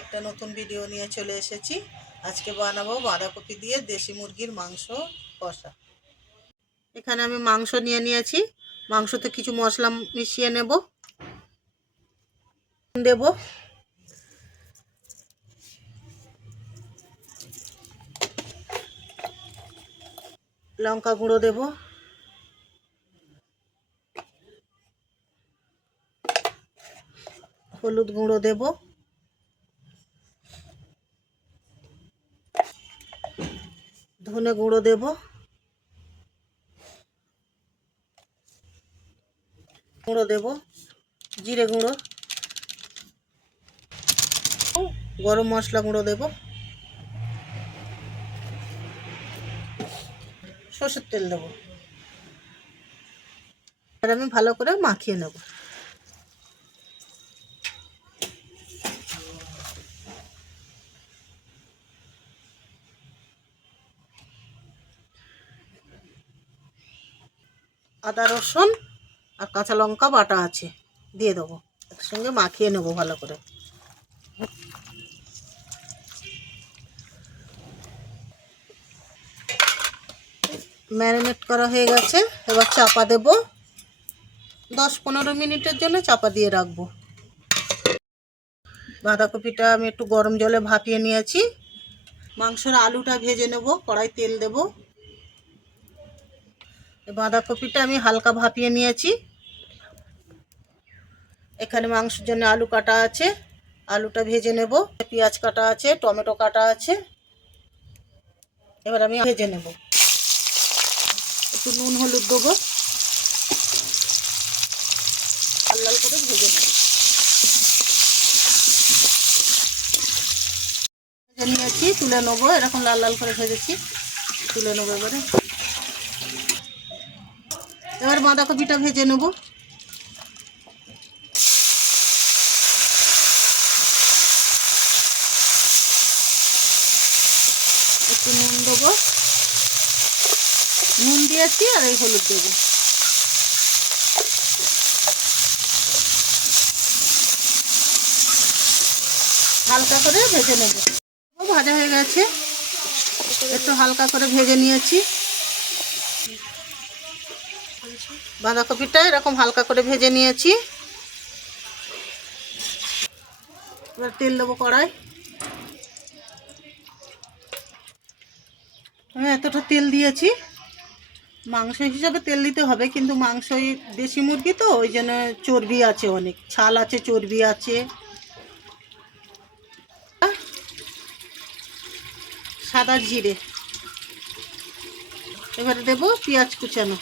একটা নতুন ভিডিও নিয়ে চলে এসেছি। আজকে বানাবো বাঁধাকপি দিয়ে দেশি মুরগির মাংস কষা। এখানে আমি মাংস নিয়ে নিয়েছি। মাংসতে কিছু মশলা মিশিয়ে নেব। দেব লঙ্কা গুঁড়ো, দেব হলুদ গুঁড়ো, দেব ধনে গুঁড়ো, দেব দেব জিরে গুঁড়ো, গরম মশলা গুঁড়ো, দেব সরষের তেল, দেব। আর আমি ভালো করে মাখিয়ে নেব। আদা রসুন আর কাঁচা লঙ্কা বাটা আছে, দিয়ে দেবো। একসঙ্গে মাখিয়ে নেব ভালো করে। ম্যারিনেট করা হয়ে গেছে, এবার চাপা দেব। 10-15 মিনিটের জন্য চাপা দিয়ে রাখবো। বাঁধাকপিটা আমি একটু গরম জলে ভাপিয়ে নিয়েছি। মাংসের আলুটা ভেজে নেব, কড়াই তেল দেব। বাঁধাকপিটা আমি হালকা ভাপিয়ে নিয়েছি। এখানে মাংসের জন্য আলু কাটা আছে, আলুটা ভেজে নেব। পেঁয়াজ কাটা আছে, টমেটো কাটা আছে। এবার আমি ভেজে নেব। একটু নুন হলুদ দেবো, লাল লাল করে ভেজে নেব। ভেজে নিয়েছি, তুলে নেবো। এরকম লাল লাল করে ভেজেছি, তুলে নেবো। এবার বাঁধাকপিটা ভেজে নেব। একটু নুন দেবো, নুন দিয়েছি, আর এই হলুদ দেবো। হালকা করে ভেজে নেব। ভাজা হয়ে গেছে, একটু হালকা করে ভেজে নিয়েছি। বাঁধাকপিটা এরকম হালকা করে ভেজে নিয়েছি। এবার তেল দেবো কড়াই। আমি এতটা তেল দিয়েছি। মাংস হিসাবে তেল দিতে হবে, কিন্তু মাংসই দেশি মুরগি তো, ওই জন্য চর্বি আছে, অনেক ছাল আছে, চর্বি আছে। সাদা জিরে, এবারে দেবো পেঁয়াজ কুচানো।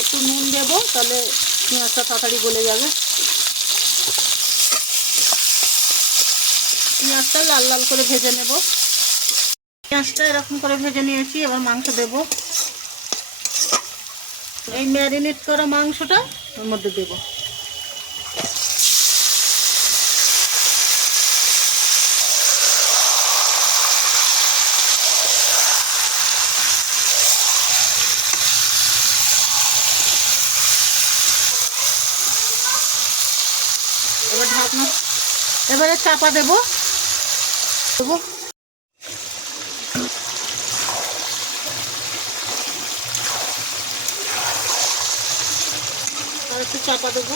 একটু নুন দেবো, তাহলে পেঁয়াজটা তাড়াতাড়ি গলে যাবে। পেঁয়াজটা লাল লাল করে ভেজে নেব। পেঁয়াজটা এরকম করে ভেজে নিয়েছি। এবার মাংস দেব। এই ম্যারিনেট করা মাংসটা ওর মধ্যে দেব। এবার ঢাকনা, এবারে চাপা দেব। আর একটু চাপা দেবো।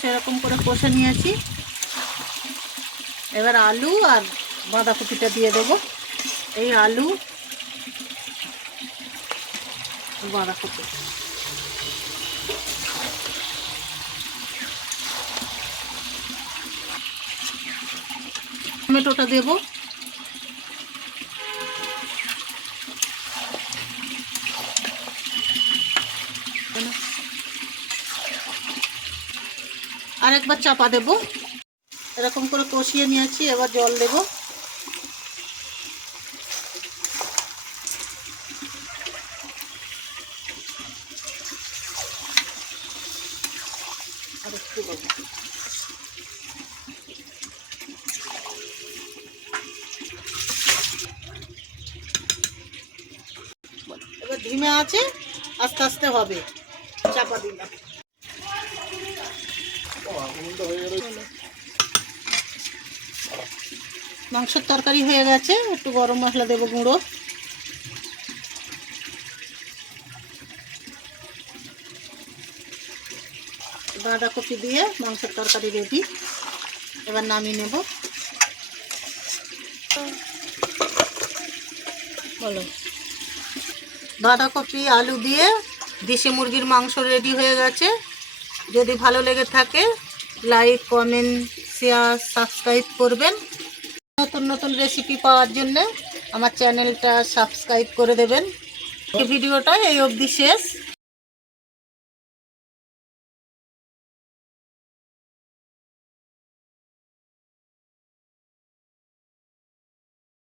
সেরকম করে কষে নিয়েছি। এবার আলু আর বাঁধাকপিটা দিয়ে দেবো। এই আলু, বাঁধাকপি, টমেটোটা দেব। আরেকবার চাপা দেব। এরকম করে কষিয়ে নিয়েছি। এবার জল দেব। আর একটু দেবো। এবার ধিমে আছে আস্তে আস্তে হবে। চাপা দিলাম। মাংসের তরকারি হয়ে গেছে, একটু গরম মশলা দেবো গুঁড়ো। বাঁধাকপি দিয়ে মাংসের তরকারি রেডি। এবার নামিয়ে নেব। বলো, বাঁধাকপি আলু দিয়ে দেশি মুরগির মাংস রেডি হয়ে গেছে। যদি ভালো লেগে থাকে লাইক, কমেন্ট, শেয়ার, সাবস্ক্রাইব করবেন। নতুন নতুন রেসিপি পাওয়ার জন্য আমার চ্যানেলটা সাবস্ক্রাইব করে দেবেন। এই ভিডিওটা এই অবধি শেষ।